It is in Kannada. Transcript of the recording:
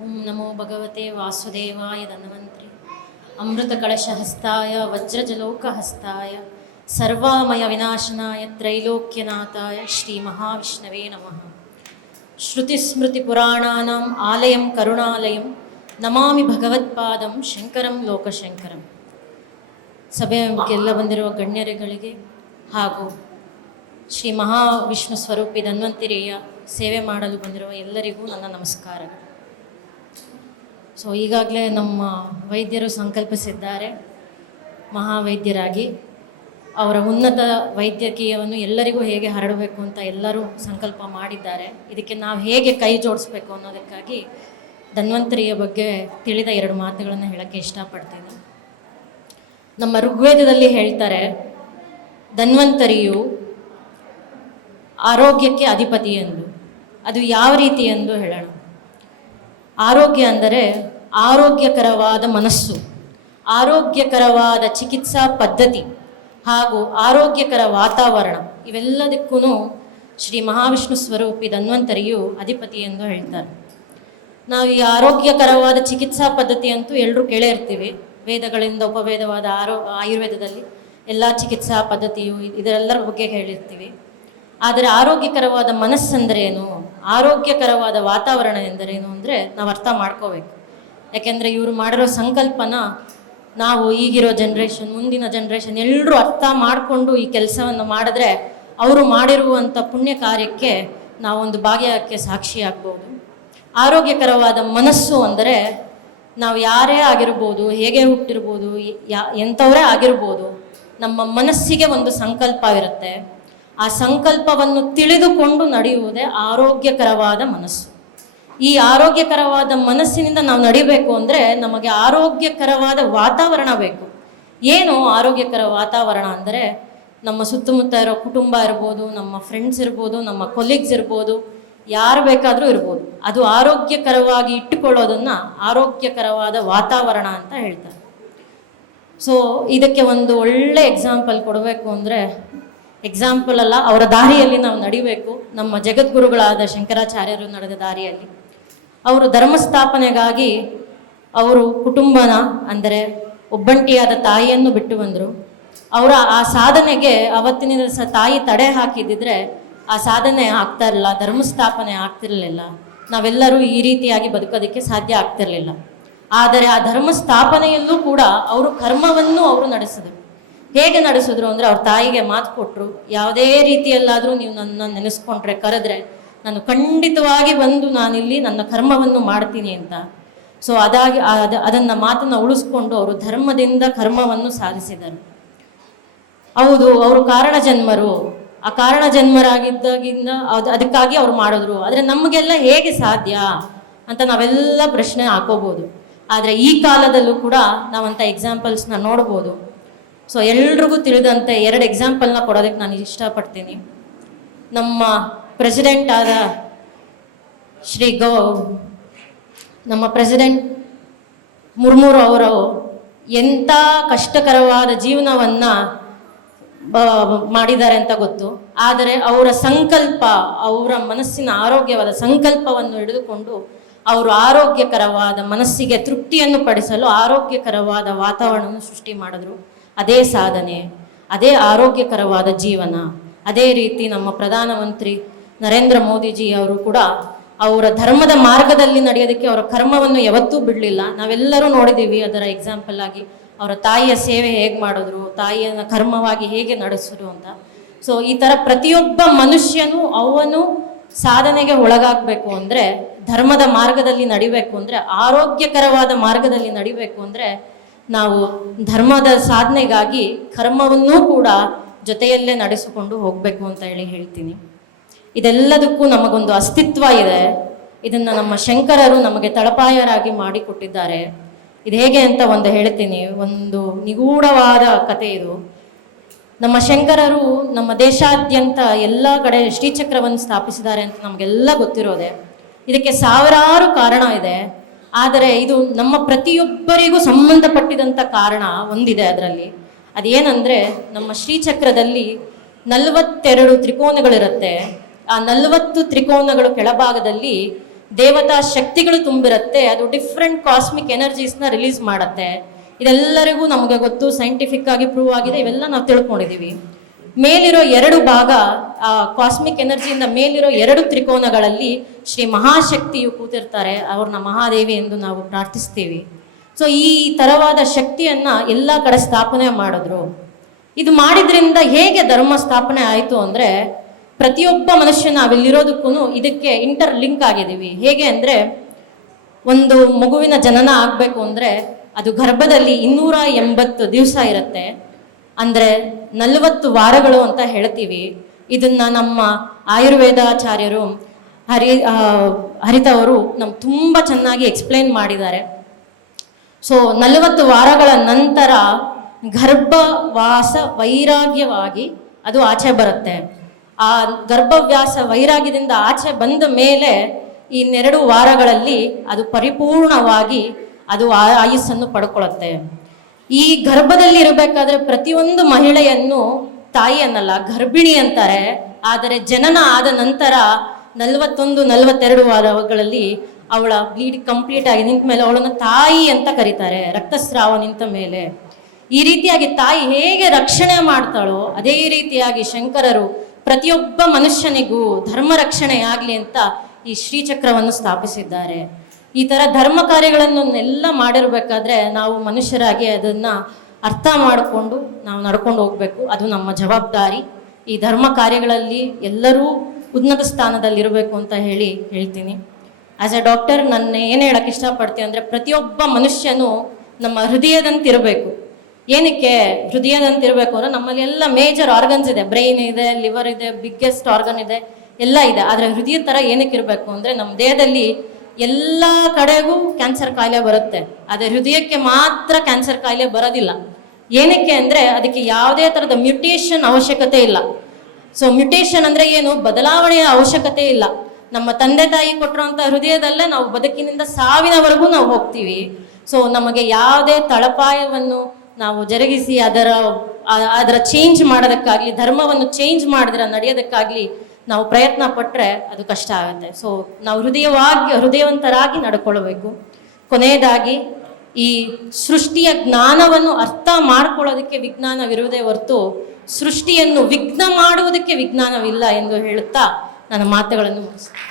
ಓಂ ನಮೋ ಭಗವತೆ ವಾಸುದೇವಾಯ ಧನ್ವಂತ್ರಿ ಅಮೃತಕಳಶಹಸ್ತಾಯ ವಜ್ರಜಲೋಕಹಸ್ತಾಯ ಸರ್ವಾಮಯ ವಿನಾಶನಾಯ ತ್ರೈಲೋಕ್ಯನಾಥಾಯ ಶ್ರೀ ಮಹಾವಿಷ್ಣವೇ ನಮಃ. ಶ್ರುತಿಸ್ಮೃತಿಪುರಾಣಾನಾಂ ಆಲಯಂ ಕರುಣಾಲಯಂ ನಮಾಮಿ ಭಗವತ್ಪಾದಂ ಶಂಕರಂ ಲೋಕಶಂಕರಂ. ಸಭೆಗೆಲ್ಲ ಬಂದಿರುವ ಗಣ್ಯರುಗಳಿಗೆ ಹಾಗೂ ಶ್ರೀ ಮಹಾವಿಷ್ಣು ಸ್ವರೂಪಿ ಧನ್ವಂತರಿಯ ಸೇವೆ ಮಾಡಲು ಬಂದಿರುವ ಎಲ್ಲರಿಗೂ ನನ್ನ ನಮಸ್ಕಾರಗಳು. ಈಗಾಗಲೇ ನಮ್ಮ ವೈದ್ಯರು ಸಂಕಲ್ಪಿಸಿದ್ದಾರೆ ಮಹಾವೈದ್ಯರಾಗಿ ಅವರ ಉನ್ನತ ವೈದ್ಯಕೀಯವನ್ನು ಎಲ್ಲರಿಗೂ ಹೇಗೆ ಹರಡಬೇಕು ಅಂತ ಎಲ್ಲರೂ ಸಂಕಲ್ಪ ಮಾಡಿದ್ದಾರೆ. ಇದಕ್ಕೆ ನಾವು ಹೇಗೆ ಕೈ ಜೋಡಿಸ್ಬೇಕು ಅನ್ನೋದಕ್ಕಾಗಿ ಧನ್ವಂತರಿಯ ಬಗ್ಗೆ ತಿಳಿದ 2 ಮಾತುಗಳನ್ನು ಹೇಳೋಕ್ಕೆ ಇಷ್ಟಪಡ್ತೀನಿ. ನಮ್ಮ ಋಗ್ವೇದದಲ್ಲಿ ಹೇಳ್ತಾರೆ, ಧನ್ವಂತರಿಯು ಆರೋಗ್ಯಕ್ಕೆ ಅಧಿಪತಿ ಎಂದು. ಅದು ಯಾವ ರೀತಿ ಎಂದು ಹೇಳೋಣ. ಆರೋಗ್ಯ ಅಂದರೆ ಆರೋಗ್ಯಕರವಾದ ಮನಸ್ಸು, ಆರೋಗ್ಯಕರವಾದ ಚಿಕಿತ್ಸಾ ಪದ್ಧತಿ ಹಾಗೂ ಆರೋಗ್ಯಕರ ವಾತಾವರಣ, ಇವೆಲ್ಲದಕ್ಕೂ ಶ್ರೀ ಮಹಾವಿಷ್ಣು ಸ್ವರೂಪಿ ಧನ್ವಂತರಿಯು ಅಧಿಪತಿ ಎಂದು ಹೇಳ್ತಾರೆ. ನಾವು ಈ ಆರೋಗ್ಯಕರವಾದ ಚಿಕಿತ್ಸಾ ಪದ್ಧತಿ ಅಂತೂ ಎಲ್ಲರೂ ಕೇಳೇ ಇರ್ತೀವಿ. ವೇದಗಳಿಂದ ಉಪವೇದವಾದ ಆಯುರ್ವೇದದಲ್ಲಿ ಎಲ್ಲ ಚಿಕಿತ್ಸಾ ಪದ್ಧತಿಯು ಇದರೆಲ್ಲರ ಬಗ್ಗೆ ಹೇಳಿರ್ತೀವಿ. ಆದರೆ ಆರೋಗ್ಯಕರವಾದ ಮನಸ್ಸಂದ್ರೇನು, ಆರೋಗ್ಯಕರವಾದ ವಾತಾವರಣ ಎಂದರೇನು ಅಂದರೆ ನಾವು ಅರ್ಥ ಮಾಡ್ಕೋಬೇಕು. ಯಾಕೆಂದರೆ ಇವರು ಮಾಡಿರೋ ಸಂಕಲ್ಪನ ನಾವು ಈಗಿರೋ ಜನ್ರೇಷನ್, ಮುಂದಿನ ಜನ್ರೇಷನ್ ಎಲ್ಲರೂ ಅರ್ಥ ಮಾಡಿಕೊಂಡು ಈ ಕೆಲಸವನ್ನು ಮಾಡಿದ್ರೆ ಅವರು ಮಾಡಿರುವಂಥ ಪುಣ್ಯ ಕಾರ್ಯಕ್ಕೆ ನಾವೊಂದು ಭಾಗ್ಯಕ್ಕೆ ಸಾಕ್ಷಿಯಾಗ್ಬೋದು. ಆರೋಗ್ಯಕರವಾದ ಮನಸ್ಸು ಅಂದರೆ ನಾವು ಯಾರೇ ಆಗಿರ್ಬೋದು, ಹೇಗೆ ಹುಟ್ಟಿರ್ಬೋದು, ಎಂಥವರೇ ಆಗಿರ್ಬೋದು, ನಮ್ಮ ಮನಸ್ಸಿಗೆ ಒಂದು ಸಂಕಲ್ಪ ಇರುತ್ತೆ. ಆ ಸಂಕಲ್ಪವನ್ನು ತಿಳಿದುಕೊಂಡು ನಡೆಯುವುದೇ ಆರೋಗ್ಯಕರವಾದ ಮನಸ್ಸು. ಈ ಆರೋಗ್ಯಕರವಾದ ಮನಸ್ಸಿನಿಂದ ನಾವು ನಡಿಬೇಕು ಅಂದರೆ ನಮಗೆ ಆರೋಗ್ಯಕರವಾದ ವಾತಾವರಣ ಬೇಕು. ಏನು ಆರೋಗ್ಯಕರ ವಾತಾವರಣ ಅಂದರೆ ನಮ್ಮ ಸುತ್ತಮುತ್ತ ಇರೋ ಕುಟುಂಬ ಇರ್ಬೋದು, ನಮ್ಮ ಫ್ರೆಂಡ್ಸ್ ಇರ್ಬೋದು, ನಮ್ಮ ಕೊಲೀಗ್ಸ್ ಇರ್ಬೋದು, ಯಾರು ಬೇಕಾದರೂ ಇರ್ಬೋದು. ಅದು ಆರೋಗ್ಯಕರವಾಗಿ ಇಟ್ಟುಕೊಳ್ಳೋದನ್ನು ಆರೋಗ್ಯಕರವಾದ ವಾತಾವರಣ ಅಂತ ಹೇಳ್ತಾರೆ. ಇದಕ್ಕೆ ಒಂದು ಒಳ್ಳೆ ಎಕ್ಸಾಂಪಲ್ ಕೊಡಬೇಕು ಅಂದರೆ, ಎಕ್ಸಾಂಪಲ್ ಅಲ್ಲ, ಅವರ ದಾರಿಯಲ್ಲಿ ನಾವು ನಡಿಬೇಕು. ನಮ್ಮ ಜಗದ್ಗುರುಗಳಾದ ಶಂಕರಾಚಾರ್ಯರು ನಡೆದ ದಾರಿಯಲ್ಲಿ ಅವರು ಧರ್ಮಸ್ಥಾಪನೆಗಾಗಿ ಅವರು ಕುಟುಂಬನ ಅಂದರೆ ಒಬ್ಬಂಟಿಯಾದ ತಾಯಿಯನ್ನು ಬಿಟ್ಟು ಬಂದರು. ಅವರ ಆ ಸಾಧನೆಗೆ ಅವತ್ತಿನ ತಾಯಿ ತಡೆ ಹಾಕಿದ್ದಿದ್ರೆ ಆ ಸಾಧನೆ ಆಗ್ತಾ ಇರಲಿಲ್ಲ, ಧರ್ಮಸ್ಥಾಪನೆ ಆಗ್ತಿರಲಿಲ್ಲ, ನಾವೆಲ್ಲರೂ ಈ ರೀತಿಯಾಗಿ ಬದುಕೋದಕ್ಕೆ ಸಾಧ್ಯ ಆಗ್ತಿರಲಿಲ್ಲ. ಆದರೆ ಆ ಧರ್ಮಸ್ಥಾಪನೆಯಲ್ಲೂ ಕೂಡ ಅವರು ಕರ್ಮವನ್ನು ಅವರು ನಡೆಸಿದರು. ಹೇಗೆ ನಡೆಸಿದ್ರು ಅಂದರೆ, ಅವ್ರ ತಾಯಿಗೆ ಮಾತು ಕೊಟ್ಟರು, ಯಾವುದೇ ರೀತಿಯಲ್ಲಾದರೂ ನೀವು ನನ್ನ ನೆನೆಸ್ಕೊಂಡ್ರೆ, ಕರೆದ್ರೆ ನಾನು ಖಂಡಿತವಾಗಿ ಬಂದು ನಾನಿಲ್ಲಿ ನನ್ನ ಕರ್ಮವನ್ನು ಮಾಡ್ತೀನಿ ಅಂತ. ಅದನ್ನು ಮಾತನ್ನು ಉಳಿಸ್ಕೊಂಡು ಅವರು ಧರ್ಮದಿಂದ ಕರ್ಮವನ್ನು ಸಾಧಿಸಿದರು. ಹೌದು, ಅವರು ಕಾರಣ ಜನ್ಮರು. ಆ ಕಾರಣ ಜನ್ಮರಾಗಿದ್ದಾಗಿಂದ ಅದಕ್ಕಾಗಿ ಅವ್ರು ಮಾಡಿದ್ರು. ಆದರೆ ನಮಗೆಲ್ಲ ಹೇಗೆ ಸಾಧ್ಯ ಅಂತ ನಾವೆಲ್ಲ ಪ್ರಶ್ನೆ ಹಾಕೋಬೋದು. ಆದರೆ ಈ ಕಾಲದಲ್ಲೂ ಕೂಡ ನಾವಂಥ ಎಕ್ಸಾಂಪಲ್ಸ್ನ ನೋಡ್ಬೋದು. ಎಲ್ರಿಗೂ ತಿಳಿದಂತೆ 2 ಎಕ್ಸಾಂಪಲ್ನ ಕೊಡೋದಕ್ಕೆ ನಾನು ಇಷ್ಟಪಡ್ತೀನಿ. ನಮ್ಮ ಪ್ರೆಸಿಡೆಂಟ್ ಆದ ನಮ್ಮ ಪ್ರೆಸಿಡೆಂಟ್ ಮುರ್ಮುರು ಅವರು ಎಂಥ ಕಷ್ಟಕರವಾದ ಜೀವನವನ್ನು ಮಾಡಿದ್ದಾರೆ ಅಂತ ಗೊತ್ತು. ಆದರೆ ಅವರ ಸಂಕಲ್ಪ, ಅವರ ಮನಸ್ಸಿನ ಆರೋಗ್ಯವಾದ ಸಂಕಲ್ಪವನ್ನು ಹಿಡಿದುಕೊಂಡು ಅವರು ಆರೋಗ್ಯಕರವಾದ ಮನಸ್ಸಿಗೆ ತೃಪ್ತಿಯನ್ನು ಪಡಿಸಲು ಆರೋಗ್ಯಕರವಾದ ವಾತಾವರಣವನ್ನು ಸೃಷ್ಟಿ ಮಾಡಿದ್ರು. ಅದೇ ಸಾಧನೆ, ಅದೇ ಆರೋಗ್ಯಕರವಾದ ಜೀವನ. ಅದೇ ರೀತಿ ನಮ್ಮ ಪ್ರಧಾನಮಂತ್ರಿ ನರೇಂದ್ರ ಮೋದಿಜಿ ಅವರು ಕೂಡ ಅವರ ಧರ್ಮದ ಮಾರ್ಗದಲ್ಲಿ ನಡೆಯೋದಕ್ಕೆ ಅವರ ಕರ್ಮವನ್ನು ಯಾವತ್ತೂ ಬಿಡಲಿಲ್ಲ. ನಾವೆಲ್ಲರೂ ನೋಡಿದ್ದೀವಿ ಅದರ ಎಕ್ಸಾಂಪಲ್ ಆಗಿ ಅವರ ತಾಯಿಯ ಸೇವೆ ಹೇಗೆ ಮಾಡಿದ್ರು, ತಾಯಿಯನ್ನು ಕರ್ಮವಾಗಿ ಹೇಗೆ ನಡೆಸಿದ್ರು ಅಂತ. ಈ ಥರ ಪ್ರತಿಯೊಬ್ಬ ಮನುಷ್ಯನು ಅವನು ಸಾಧನೆಗೆ ಒಳಗಾಗಬೇಕು ಅಂದರೆ, ಧರ್ಮದ ಮಾರ್ಗದಲ್ಲಿ ನಡಿಬೇಕು ಅಂದರೆ, ಆರೋಗ್ಯಕರವಾದ ಮಾರ್ಗದಲ್ಲಿ ನಡಿಬೇಕು ಅಂದರೆ ನಾವು ಧರ್ಮದ ಸಾಧನೆಗಾಗಿ ಕರ್ಮವನ್ನೂ ಕೂಡ ಜೊತೆಯಲ್ಲೇ ನಡೆಸಿಕೊಂಡು ಹೋಗಬೇಕು ಅಂತ ಹೇಳ್ತೀನಿ. ಇದೆಲ್ಲದಕ್ಕೂ ನಮಗೊಂದು ಅಸ್ತಿತ್ವ ಇದೆ. ಇದನ್ನು ನಮ್ಮ ಶಂಕರರು ನಮಗೆ ತಳಪಾಯರಾಗಿ ಮಾಡಿಕೊಟ್ಟಿದ್ದಾರೆ. ಇದು ಹೇಗೆ ಅಂತ ಒಂದು ಹೇಳ್ತೀನಿ. ಒಂದು ನಿಗೂಢವಾದ ಕತೆ ಇದು. ನಮ್ಮ ಶಂಕರರು ನಮ್ಮ ದೇಶಾದ್ಯಂತ ಎಲ್ಲ ಕಡೆ ಶ್ರೀಚಕ್ರವನ್ನು ಸ್ಥಾಪಿಸಿದ್ದಾರೆ ಅಂತ ನಮಗೆಲ್ಲ ಗೊತ್ತಿರೋದೆ. ಇದಕ್ಕೆ ಸಾವಿರಾರು ಕಾರಣ ಇದೆ. ಆದರೆ ಇದು ನಮ್ಮ ಪ್ರತಿಯೊಬ್ಬರಿಗೂ ಸಂಬಂಧಪಟ್ಟಿದಂಥ ಕಾರಣ ಒಂದಿದೆ ಅದರಲ್ಲಿ. ಅದೇನೆಂದರೆ, ನಮ್ಮ ಶ್ರೀಚಕ್ರದಲ್ಲಿ 42 ತ್ರಿಕೋನಗಳಿರುತ್ತೆ. ಆ 40 ತ್ರಿಕೋನಗಳು ಕೆಳಭಾಗದಲ್ಲಿ ದೇವತಾ ಶಕ್ತಿಗಳು ತುಂಬಿರುತ್ತೆ, ಅದು ಡಿಫ್ರೆಂಟ್ ಕಾಸ್ಮಿಕ್ ಎನರ್ಜೀಸ್ನ ರಿಲೀಸ್ ಮಾಡುತ್ತೆ. ಇದೆಲ್ಲರಿಗೂ ನಮಗೆ ಗೊತ್ತು, ಸೈಂಟಿಫಿಕ್ ಆಗಿ ಪ್ರೂವ್ ಆಗಿದೆ, ಇವೆಲ್ಲ ನಾವು ತಿಳ್ಕೊಂಡಿದ್ದೀವಿ. ಮೇಲಿರೋ 2 ಭಾಗ, ಆ ಕಾಸ್ಮಿಕ್ ಎನರ್ಜಿಯಿಂದ ಮೇಲಿರೋ 2 ತ್ರಿಕೋನಗಳಲ್ಲಿ ಶ್ರೀ ಮಹಾಶಕ್ತಿಯು ಕೂತಿರ್ತಾರೆ. ಅವ್ರನ್ನ ಮಹಾದೇವಿ ಎಂದು ನಾವು ಪ್ರಾರ್ಥಿಸ್ತೀವಿ. ಸೊ ಈ ಥರವಾದ ಶಕ್ತಿಯನ್ನ ಎಲ್ಲ ಕಡೆ ಸ್ಥಾಪನೆ ಮಾಡಿದ್ರು. ಇದು ಮಾಡಿದ್ರಿಂದ ಹೇಗೆ ಧರ್ಮ ಸ್ಥಾಪನೆ ಆಯಿತು ಅಂದರೆ, ಪ್ರತಿಯೊಬ್ಬ ಮನುಷ್ಯ ನಾವಿಲ್ಲಿರೋದಕ್ಕೂ ಇದಕ್ಕೆ ಇಂಟರ್ ಲಿಂಕ್ ಆಗಿದ್ದೀವಿ. ಹೇಗೆ ಅಂದರೆ, ಒಂದು ಮಗುವಿನ ಜನನ ಆಗಬೇಕು ಅಂದರೆ ಅದು ಗರ್ಭದಲ್ಲಿ 280 ದಿವಸ ಇರುತ್ತೆ, ಅಂದರೆ 40 ವಾರಗಳು ಅಂತ ಹೇಳ್ತೀವಿ. ಇದನ್ನ ನಮ್ಮ ಆಯುರ್ವೇದಾಚಾರ್ಯರು ಹರಿತವರು ನಮ್ಗೆ ತುಂಬ ಚೆನ್ನಾಗಿ ಎಕ್ಸ್ಪ್ಲೈನ್ ಮಾಡಿದ್ದಾರೆ. ಸೊ 40 ವಾರಗಳ ನಂತರ ಗರ್ಭವಾಸ ವೈರಾಗ್ಯವಾಗಿ ಅದು ಆಚೆ ಬರುತ್ತೆ. ಆ ಗರ್ಭವ್ಯಾಸ ವೈರಾಗ್ಯದಿಂದ ಆಚೆ ಬಂದ ಮೇಲೆ ಈ 2 ವಾರಗಳಲ್ಲಿ ಅದು ಪರಿಪೂರ್ಣವಾಗಿ ಅದು ಆಯುಸ್ಸನ್ನು ಪಡ್ಕೊಳ್ಳುತ್ತೆ. ಈ ಗರ್ಭದಲ್ಲಿ ಇರಬೇಕಾದ್ರೆ ಪ್ರತಿಯೊಂದು ಮಹಿಳೆಯನ್ನು ತಾಯಿ ಅನ್ನಲ್ಲ, ಗರ್ಭಿಣಿ ಅಂತಾರೆ. ಆದರೆ ಜನನ ಆದ ನಂತರ 41-42 ವಾರಗಳಲ್ಲಿ ಅವಳ ಬ್ಲೀಡ್ ಕಂಪ್ಲೀಟ್ ಆಗಿ ನಿಂತ ಮೇಲೆ ಅವಳನ್ನು ತಾಯಿ ಅಂತ ಕರೀತಾರೆ, ರಕ್ತಸ್ರಾವ ನಿಂತ ಮೇಲೆ. ಈ ರೀತಿಯಾಗಿ ತಾಯಿ ಹೇಗೆ ರಕ್ಷಣೆ ಮಾಡ್ತಾಳೋ ಅದೇ ರೀತಿಯಾಗಿ ಶಂಕರರು ಪ್ರತಿಯೊಬ್ಬ ಮನುಷ್ಯನಿಗೂ ಧರ್ಮ ರಕ್ಷಣೆ ಆಗಲಿ ಅಂತ ಈ ಶ್ರೀಚಕ್ರವನ್ನು ಸ್ಥಾಪಿಸಿದ್ದಾರೆ. ಈ ಥರ ಧರ್ಮ ಕಾರ್ಯಗಳನ್ನು ಎಲ್ಲ ಮಾಡಿರ್ಬೇಕಾದ್ರೆ ನಾವು ಮನುಷ್ಯರಾಗಿ ಅದನ್ನು ಅರ್ಥ ಮಾಡಿಕೊಂಡು ನಾವು ನಡ್ಕೊಂಡು ಹೋಗ್ಬೇಕು. ಅದು ನಮ್ಮ ಜವಾಬ್ದಾರಿ. ಈ ಧರ್ಮ ಕಾರ್ಯಗಳಲ್ಲಿ ಎಲ್ಲರೂ ಉನ್ನತ ಸ್ಥಾನದಲ್ಲಿರಬೇಕು ಅಂತ ಹೇಳ್ತೀನಿ. ಆ್ಯಸ್ ಎ ಡಾಕ್ಟರ್ ನನ್ನ ಏನು ಹೇಳಕ್ಕೆ ಇಷ್ಟಪಡ್ತೀನಿ ಅಂದರೆ, ಪ್ರತಿಯೊಬ್ಬ ಮನುಷ್ಯನು ನಮ್ಮ ಹೃದಯದಂತಿರಬೇಕು. ಏನಕ್ಕೆ ಹೃದಯದಂತಿರಬೇಕು ಅಂದರೆ, ನಮ್ಮಲ್ಲಿ ಎಲ್ಲ ಮೇಜರ್ ಆರ್ಗನ್ಸ್ ಇದೆ, ಬ್ರೈನ್ ಇದೆ, ಲಿವರ್ ಇದೆ, ಬಿಗ್ಗೆಸ್ಟ್ ಆರ್ಗನ್ ಇದೆ, ಎಲ್ಲ ಇದೆ. ಆದರೆ ಹೃದಯ ಥರ ಏನಕ್ಕೆ ಇರಬೇಕು ಅಂದರೆ, ನಮ್ಮ ದೇಹದಲ್ಲಿ ಎಲ್ಲ ಕಡೆಗೂ ಕ್ಯಾನ್ಸರ್ ಕಾಯಿಲೆ ಬರುತ್ತೆ, ಆದರೆ ಹೃದಯಕ್ಕೆ ಮಾತ್ರ ಕ್ಯಾನ್ಸರ್ ಕಾಯಿಲೆ ಬರೋದಿಲ್ಲ. ಏನಕ್ಕೆ ಅಂದರೆ ಅದಕ್ಕೆ ಯಾವುದೇ ಥರದ ಮ್ಯುಟೇಷನ್ ಅವಶ್ಯಕತೆ ಇಲ್ಲ. ಸೊ ಮ್ಯುಟೇಷನ್ ಅಂದರೆ ಏನು, ಬದಲಾವಣೆಯ ಅವಶ್ಯಕತೆ ಇಲ್ಲ. ನಮ್ಮ ತಂದೆ ತಾಯಿ ಕೊಟ್ಟಿರೋಂಥ ಹೃದಯದಲ್ಲೇ ನಾವು ಬದುಕಿನಿಂದ ಸಾವಿನವರೆಗೂ ನಾವು ಹೋಗ್ತೀವಿ. ಸೊ ನಮಗೆ ಯಾವುದೇ ತಳಪಾಯವನ್ನು ನಾವು ಜರುಗಿಸಿ ಅದರ ಚೇಂಜ್ ಮಾಡೋದಕ್ಕಾಗಲಿ, ಧರ್ಮವನ್ನು ಚೇಂಜ್ ಮಾಡಿದ್ರೆ ನಡೆಯೋದಕ್ಕಾಗಲಿ ನಾವು ಪ್ರಯತ್ನ ಪಟ್ಟರೆ ಅದು ಕಷ್ಟ ಆಗುತ್ತೆ. ಸೊ ನಾವು ಹೃದಯವಂತರಾಗಿ ನಡ್ಕೊಳ್ಬೇಕು. ಕೊನೆಯದಾಗಿ, ಈ ಸೃಷ್ಟಿಯ ಜ್ಞಾನವನ್ನು ಅರ್ಥ ಮಾಡ್ಕೊಳ್ಳೋದಕ್ಕೆ ವಿಜ್ಞಾನವಿರುವುದೇ ಹೊರತು ಸೃಷ್ಟಿಯನ್ನು ವಿಘ್ನ ಮಾಡುವುದಕ್ಕೆ ವಿಜ್ಞಾನವಿಲ್ಲ ಎಂದು ಹೇಳುತ್ತಾ ನನ್ನ ಮಾತುಗಳನ್ನು ಮುಗಿಸ್ತೇನೆ.